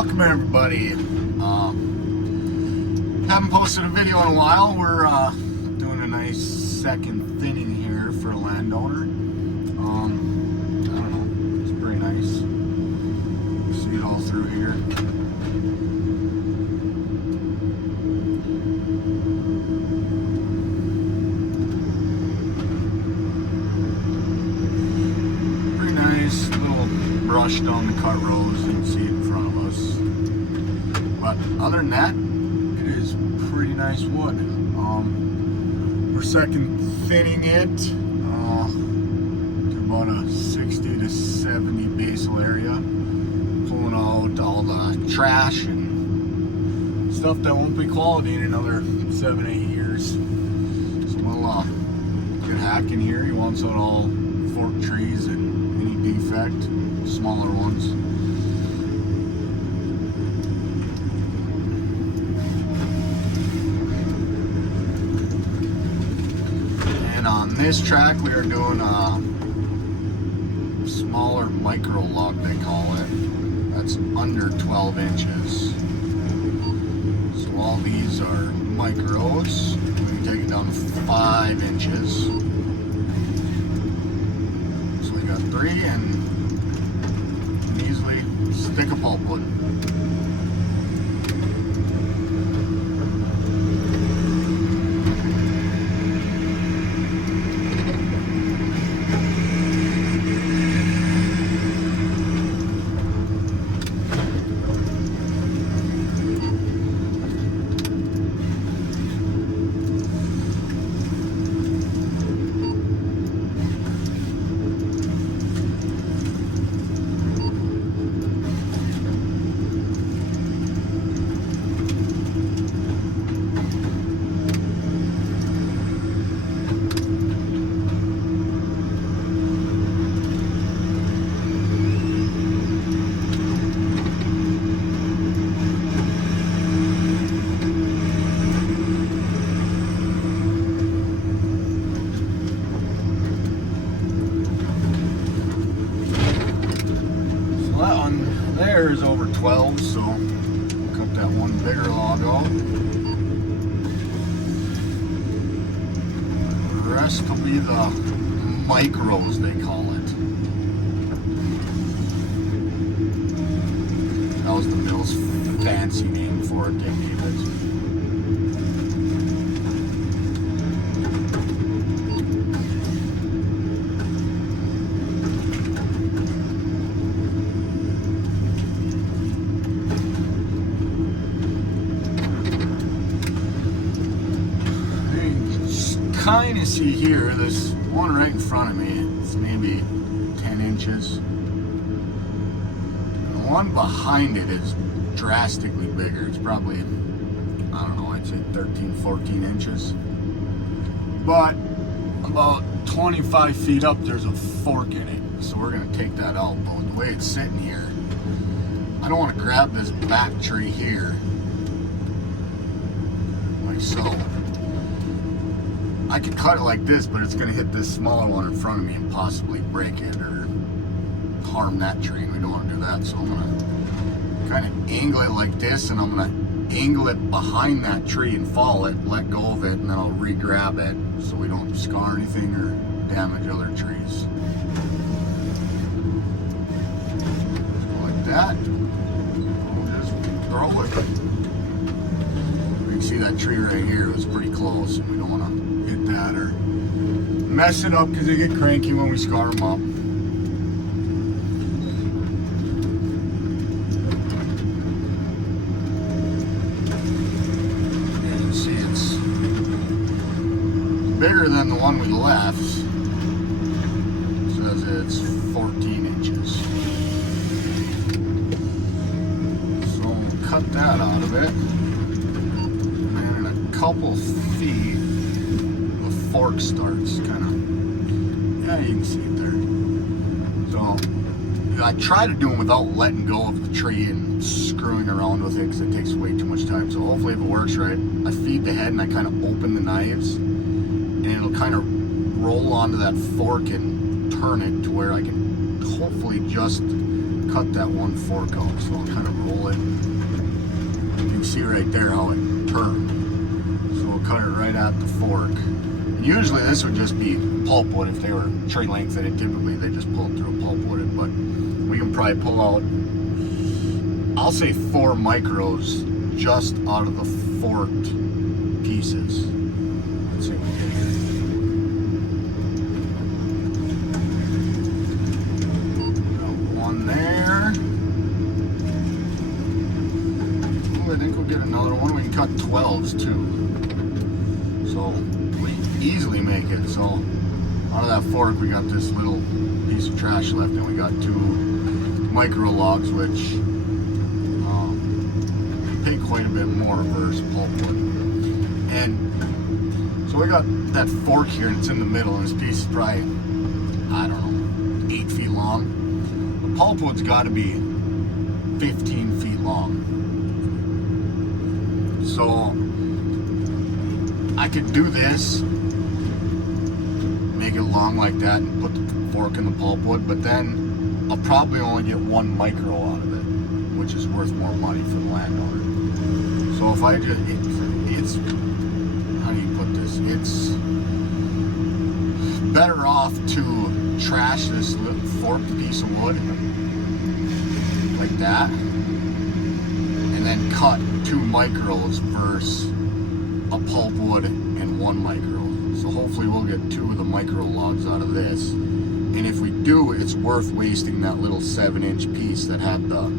Welcome everybody. Haven't posted a video in a while. We're doing a nice second thinning here for a landowner. I don't know, it's pretty nice. See it all through here. Pretty nice, little brushed on the cut rows, you can see it in front of us. But other than that, it is pretty nice wood. We're second thinning it to about a 60 to 70 basal area, pulling out all the trash and stuff that won't be quality in another 7-8 years. So we'll get hacking here. He wants out all forked trees and any defect, smaller ones. And on this track we are doing a smaller micro log, they call it. That's under 12 inches. So all these are micros. We can take it down to 5 inches. So we got 3 and easily stick a pulpwood. That one there is over 12, so we'll cut that one bigger log out. The rest will be the micros, they call it. That was the mill's fancy name for it, they gave it. Kind of see here, this one right in front of me, it's maybe 10 inches. The one behind it is drastically bigger. It's probably, I don't know, I'd say 13, 14 inches. But about 25 feet up, there's a fork in it. So we're gonna take that out. But the way it's sitting here, I don't want to grab this back tree here, like so. I could cut it like this, but it's going to hit this smaller one in front of me and possibly break it or harm that tree, and we don't want to do that. So I'm going to kind of angle it like this, and I'm going to angle it behind that tree and fall it, let go of it, and then I'll re-grab it so we don't scar anything or damage other trees. So like that, we'll just throw it. You can see that tree right here was pretty close, and we don't want to hit that or mess it up because they get cranky when we scar them up. And you can see it's bigger than the one we left. It says it's 14 inches. So we'll cut that out of it. And in a couple feet, fork starts kind of, yeah, you can see it there. So I try to do them without letting go of the tree and screwing around with it because it takes way too much time. So hopefully if it works right, I feed the head and I kind of open the knives and it'll kind of roll onto that fork and turn it to where I can hopefully just cut that one fork out, so I'll kind of roll it. You can see right there how it turned. So we'll cut it right at the fork. And usually this would just be pulpwood. If they were tree lengthened, typically they just pull it through a pulpwood. But we can probably pull out, I'll say 4 micros just out of the forked pieces. Let's see what we get here. Got one there. Oh, I think we'll get another one. We can cut 12s too. So we easily make it. So out of that fork we got this little piece of trash left, and we got 2 micro logs, which pay quite a bit more versus pulpwood. And so we got that fork here, and it's in the middle, and this piece is probably, I don't know, 8 feet long. The pulpwood's got to be 15 feet long. So I could do this, make it long like that, and put the fork in the pulpwood, but then I'll probably only get 1 micro out of it, which is worth more money for the landowner. So if I just, it's, how do you put this? It's better off to trash this little forked piece of wood like that, and then cut 2 micros versus a pulpwood and 1 micro. So hopefully we'll get 2 of the micro logs out of this. And if we do, it's worth wasting that little 7-inch piece that had the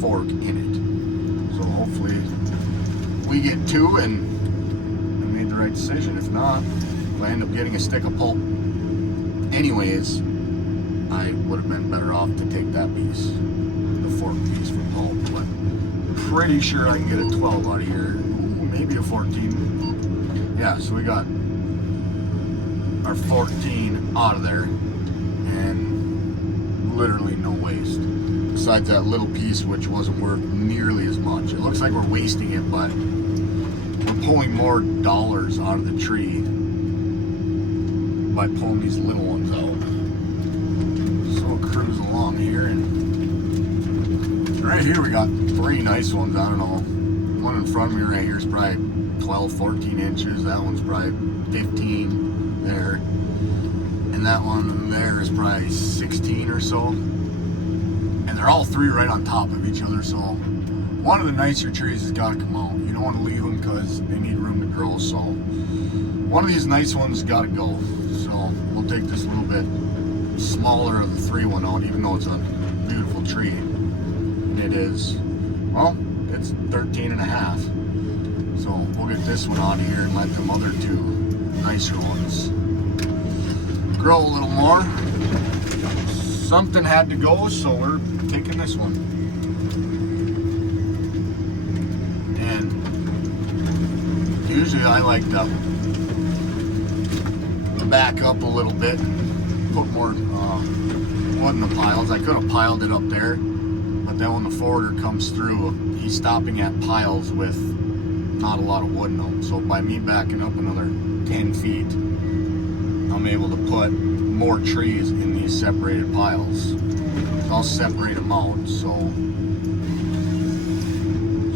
fork in it. So hopefully we get 2 and I made the right decision. If not, if I end up getting a stick of pulp anyways, I would have been better off to take that piece, the fork piece for pulp. But pretty sure I can get a 12 out of here. Ooh, maybe a 14. Yeah, so we got our 14 out of there, and literally no waste. Besides that little piece, which wasn't worth nearly as much. It looks like we're wasting it, but we're pulling more dollars out of the tree by pulling these little ones out. So we'll cruise along here, and right here we got 3 nice ones. I don't know. One in front of me right here is probably 12, 14 inches. That one's probably 15 there. And that one there is probably 16 or so. And they're all 3 right on top of each other. So one of the nicer trees has got to come out. You don't want to leave them because they need room to grow. So one of these nice ones got to go. So we'll take this little bit smaller of the 3 one out, even though it's a beautiful tree. It is, well, it's 13 and a half. So we'll get this one out of here and let them other 2 nicer ones grow a little more. Something had to go, so we're taking this one. And usually I like to back up a little bit, put more wood in the piles. I could have piled it up there, but then when the forwarder comes through, he's stopping at piles with not a lot of wood in them. So by me backing up another 10 feet, I'm able to put more trees in these separated piles. So I'll separate them out. So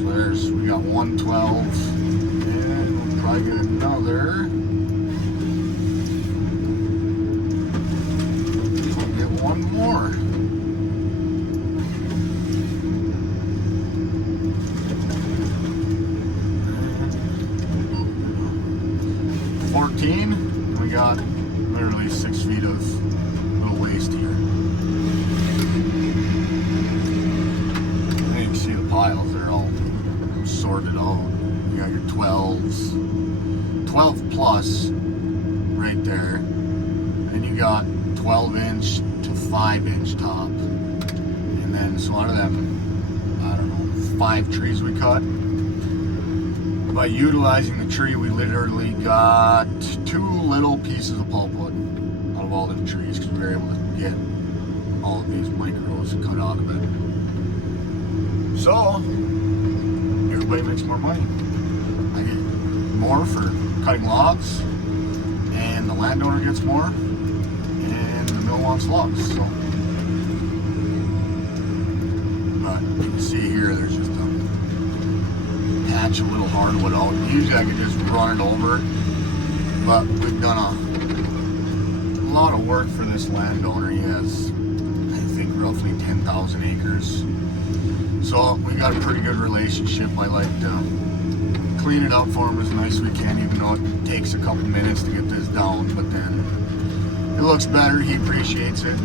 there's, we got 112, and we'll probably get another. We'll get 1 more. We got literally 6 feet of little waste here. And you can see the piles, they're all sorted out. You got your 12s, 12 plus right there. Then you got 12-inch to 5-inch top. And then so out of them, I don't know, 5 trees we cut. By utilizing the tree, we literally got 2 little pieces of pulpwood out of all the trees, because we were able to get all of these micros cut out of it. So everybody makes more money. I get more for cutting logs, and the landowner gets more, and the mill wants logs. So see here, there's just a patch of little hardwood out. Usually I could just run it over, but we've done a lot of work for this landowner. He has, I think, roughly 10,000 acres. So we got a pretty good relationship. I like to clean it up for him as nice as we can, even though it takes a couple minutes to get this down, but then it looks better. He appreciates it.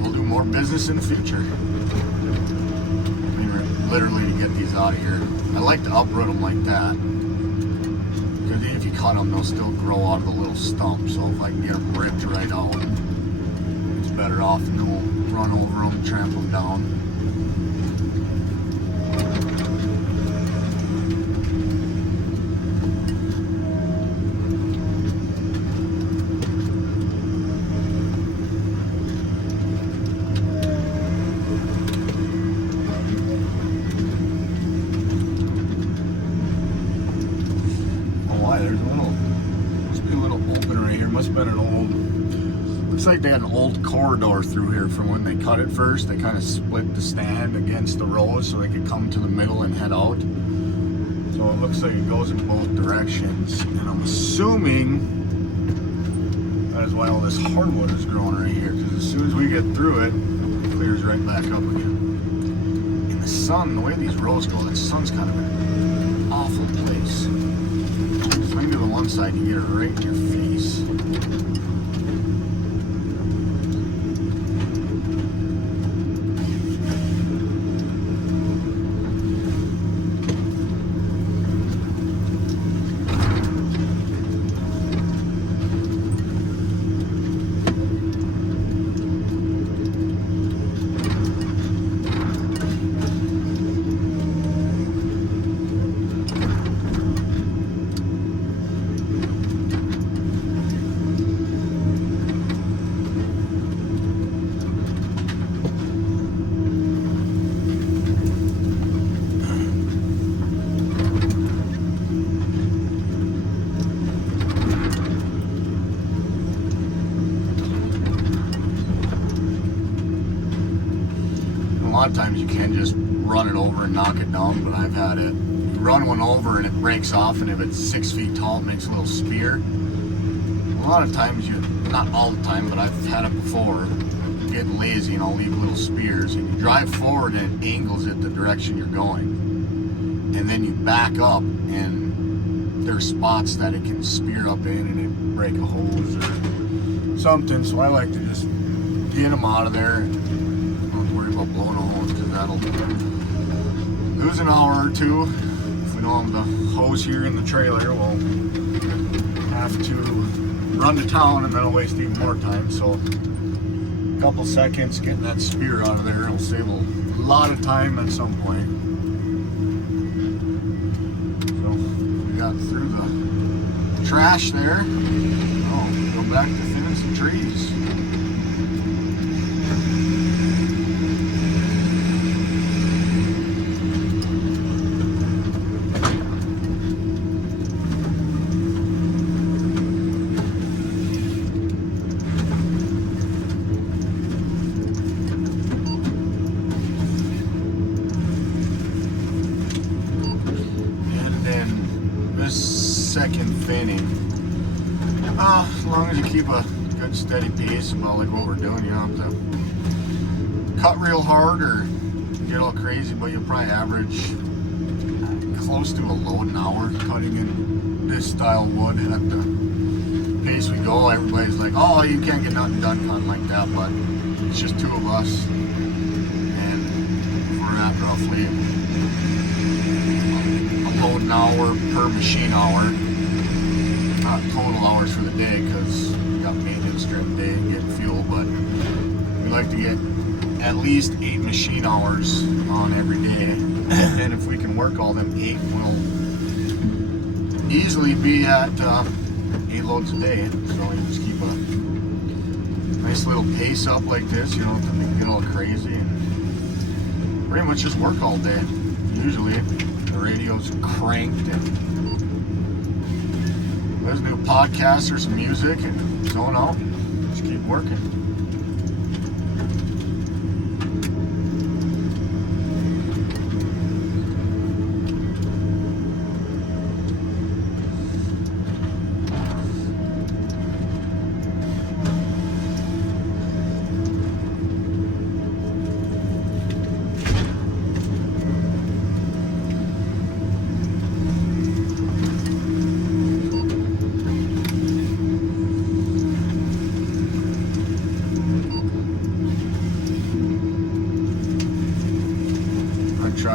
We'll do more business in the future. I mean, literally to get these out of here. I like to uproot them like that, because if you cut them, they'll still grow out of the little stump. So if I can get them ripped right out, it's better off than we'll run over them, trample them down. Must have been an old, looks like they had an old corridor through here from when they cut it first. They kind of split the stand against the rows so they could come to the middle and head out. So it looks like it goes in both directions. And I'm assuming that is why all this hardwood is growing right here, because as soon as we get through it, it clears right back up again. And the sun, the way these rows go, the sun's kind of an awful place. Swing to the one side, you get it right in your face. A lot of times you can just run it over and knock it down, but I've had it, you run one over and it breaks off, and if it's 6 feet tall, it makes a little spear. A lot of times, not all the time, but I've had it before, you get lazy and I'll leave little spears, and you drive forward and it angles it the direction you're going, and then you back up and there's spots that it can spear up in and it break a hose or something. So I like to just get them out of there and don't worry about blowing a hose, because that'll lose an hour or two. If we don't have the hose here in the trailer, we'll have to run to town, and that'll waste even more time. So a couple seconds getting that spear out of there will save a lot of time at some point. So we got through the trash there. Oh, go back to thinning some trees. Second thinning. As long as you keep a good steady pace about like what we're doing, you don't have to cut real hard or get all crazy, but you'll probably average close to a load an hour cutting in this style wood at the pace we go. Everybody's like, oh, you can't get nothing done cutting like that, but it's just two of us, and we're at roughly a load an hour per machine hour. Not total hours for the day, because we got maintenance during the day and getting fuel, but we like to get at least 8 machine hours on every day. And if we can work all them 8, we'll easily be at 8 loads a day. So we just keep a nice little pace up like this, you know, to make it get all crazy, and pretty much just work all day. Usually the radio's cranked and there's new podcasts or some music and zone out. Just keep working.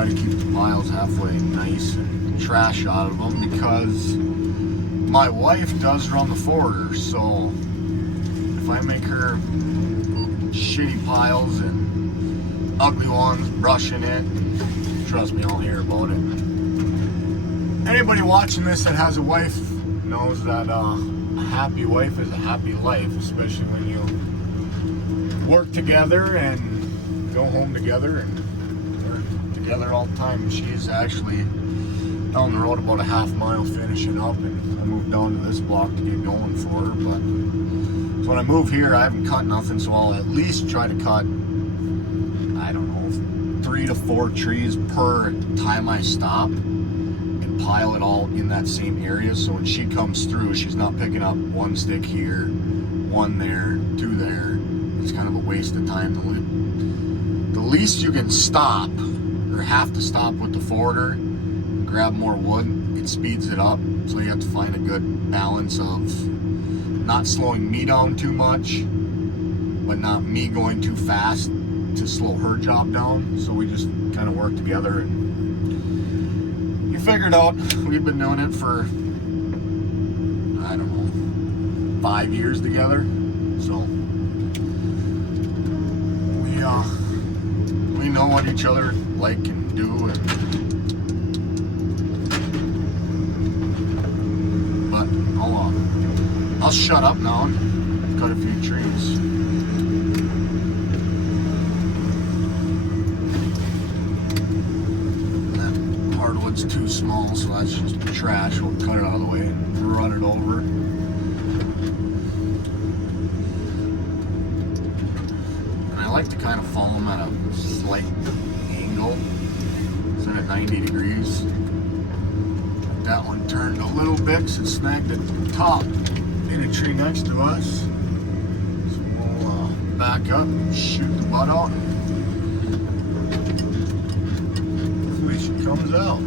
try to keep the piles halfway nice and trash out of them, because my wife does run the forwarder, so if I make her shitty piles and ugly ones brushing it, trust me, I'll hear about it. Anybody watching this that has a wife knows that a happy wife is a happy life, especially when you work together and go home together and we're together all the time. She's actually down the road about a half mile finishing up, and I moved down to this block to get going for her. But so when I move here, I haven't cut nothing, so I'll at least try to cut, I don't know, 3 to 4 trees per time I stop, and pile it all in that same area, so when she comes through, she's not picking up 1 stick here, 1 there, 2 there. It's kind of a waste of time. The least you can stop, or have to stop with the forwarder, grab more wood, it speeds it up. So you have to find a good balance of not slowing me down too much, but not me going too fast to slow her job down. So we just kind of work together, and you figured out. We've been doing it for, I don't know, 5 years together. So we know what each other like and do, but I'll shut up now and cut a few trees. That hardwood's too small, so that's just trash. We'll cut it out of the way and run it over. I like to kind of follow them at a slight angle, instead of 90 degrees. That one turned a little bit because it snagged the top in a tree next to us. So we'll back up and shoot the butt out. Hopefully she comes out.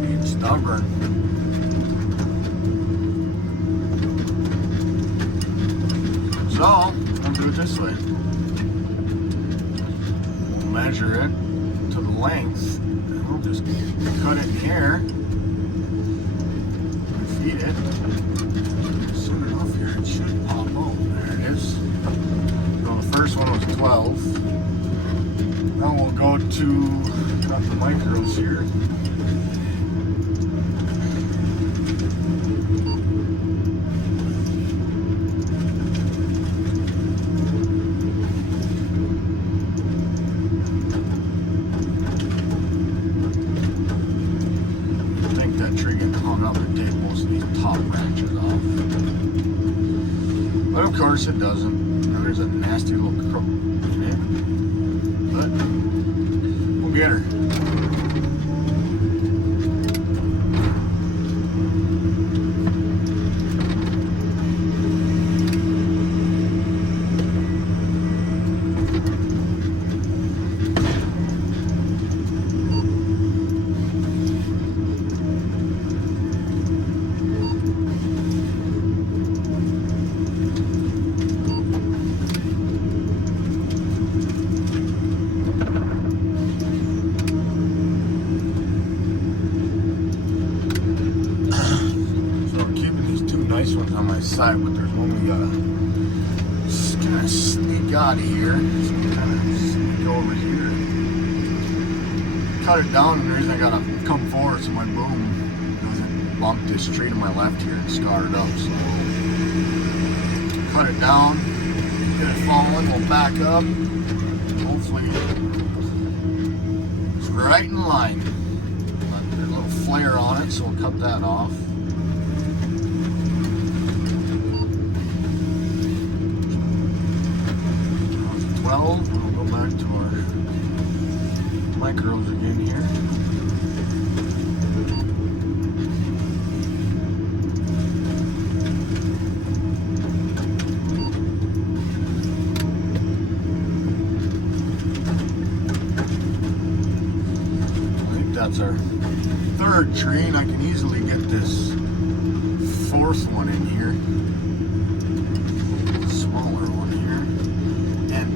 Being stubborn. So, I'll do it this way. We'll measure it to the length, and we'll just cut it in the air and feed it. Soon enough here, it should pop out. There it is. So the first one was 12. Now we'll go to cut the micros here. But of course it doesn't. Now there's a nasty little crook in it. But we'll get her. Nice ones on my side, but there's one we gotta just kind of sneak out of here. So we kind of sneak over here, cut it down, and the reason I gotta come forward so my boom doesn't bump this tree to my left here and scar it up. So cut it down, get it falling, we'll back up. Hopefully it's right in line. There's a little flare on it, so we'll cut that off. 12. We'll go back to our micros again here. I think that's our 3rd tree, and I can easily get this 4th one in here. Smaller one here. And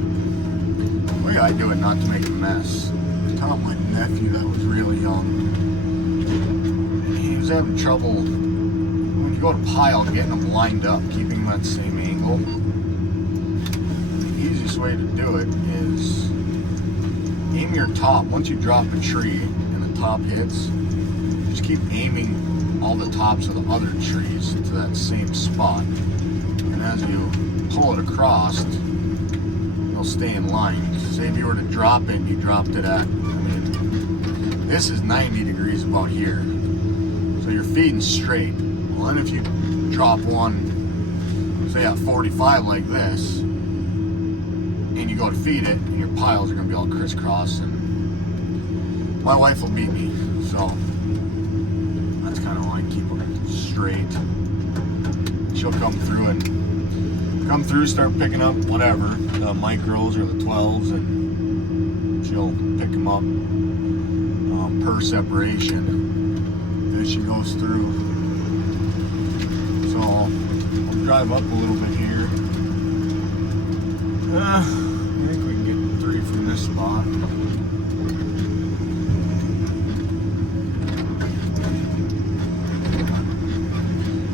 I do it not to make a mess. I taught my nephew that was really young. He was having trouble when you go to pile, getting them lined up, keeping them at the same angle. The easiest way to do it is aim your top. Once you drop a tree and the top hits, just keep aiming all the tops of the other trees to that same spot. And as you pull it across, it'll stay in line. Say if you were to drop it and you dropped it at, this is 90 degrees about here. So you're feeding straight. Well, then if you drop one, say at 45 like this, and you go to feed it, and your piles are gonna be all crisscross, and my wife will beat me. So that's kind of why I keep them straight. She'll come through, start picking up whatever, the micros or the 12s, and she'll pick them up per separation as she goes through. So I'll drive up a little bit here. I think we can get 3 from this spot.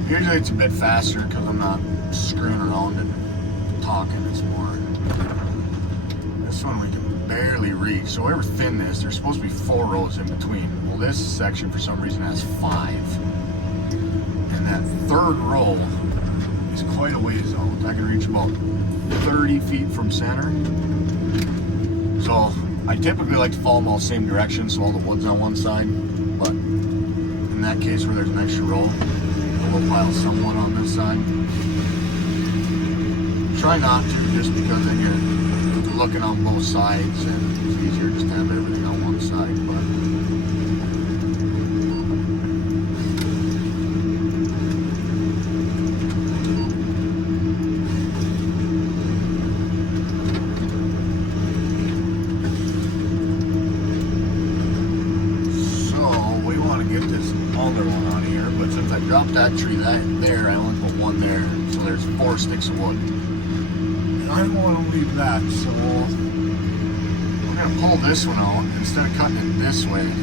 Usually it's a bit faster because I'm not screwing around and talking. It's more. This one we can barely reach. So whatever thin this, there's supposed to be 4 rows in between. Well, this section for some reason has 5. And that third row is quite a ways out. I can reach about 30 feet from center. So I typically like to follow them all the same direction, so all the wood's on one side. But in that case where there's an extra row, we'll pile somewhat on this side. Try not to, just because then you're looking on both sides and it's easier just to have everything on one side. But so we want to get this other one on here, but since I dropped that tree there, I only put 1 there, so there's 4 sticks of wood. I don't want to leave that, so we're going to pull this one out. Instead of cutting it this way, I'm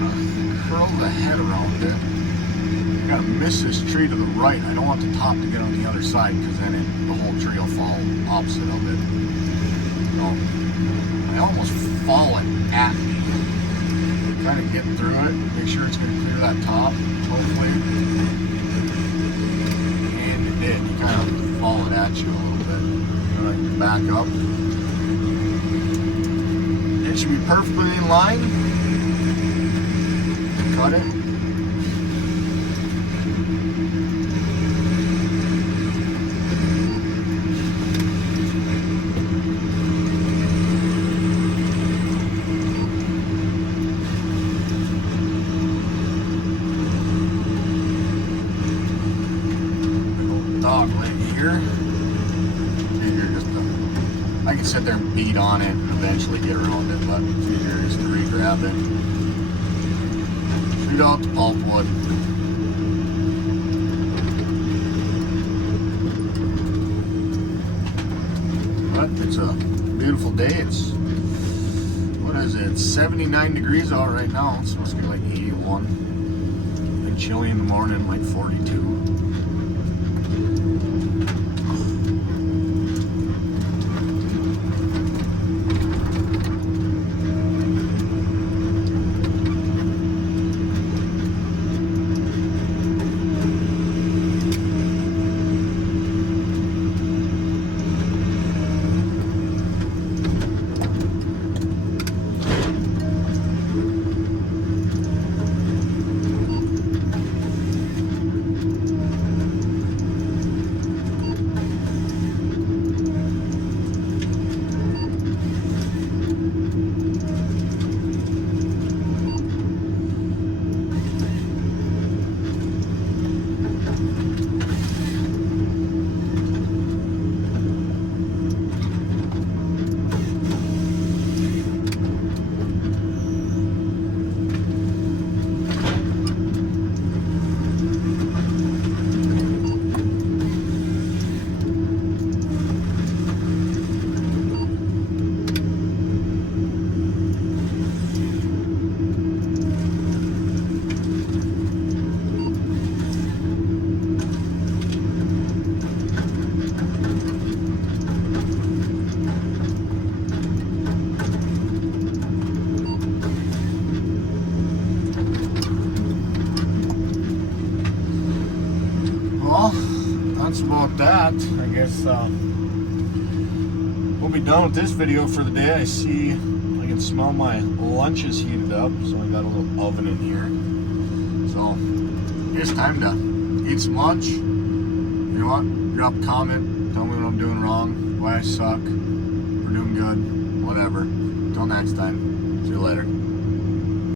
going to curl the head around it. I got to miss this tree to the right. I don't want the top to get on the other side because then the whole tree will fall opposite of it. So I almost fall it at me. Kind of get through it, make sure it's going to clear that top, hopefully. And it did. You kind of fall it at you a little bit. Alright, back up. It should be perfectly in line. Cut it. Dog leg here. I can sit there and beat on it and eventually get around it, but it's easier just to re-grab it. Shoot out the pulpwood. But it's a beautiful day. It's, what is it? It's 79 degrees out right now. It's supposed to be like 81. And chilly in the morning, like 42. well, that's about that. I guess we'll be done with this video for the day. I see, I can smell my lunch is heated up, so I got a little oven in here. So it's time to eat some lunch. You know what? Drop a comment. Tell me what I'm doing wrong, why I suck, we're doing good, whatever. Until next time. See you later.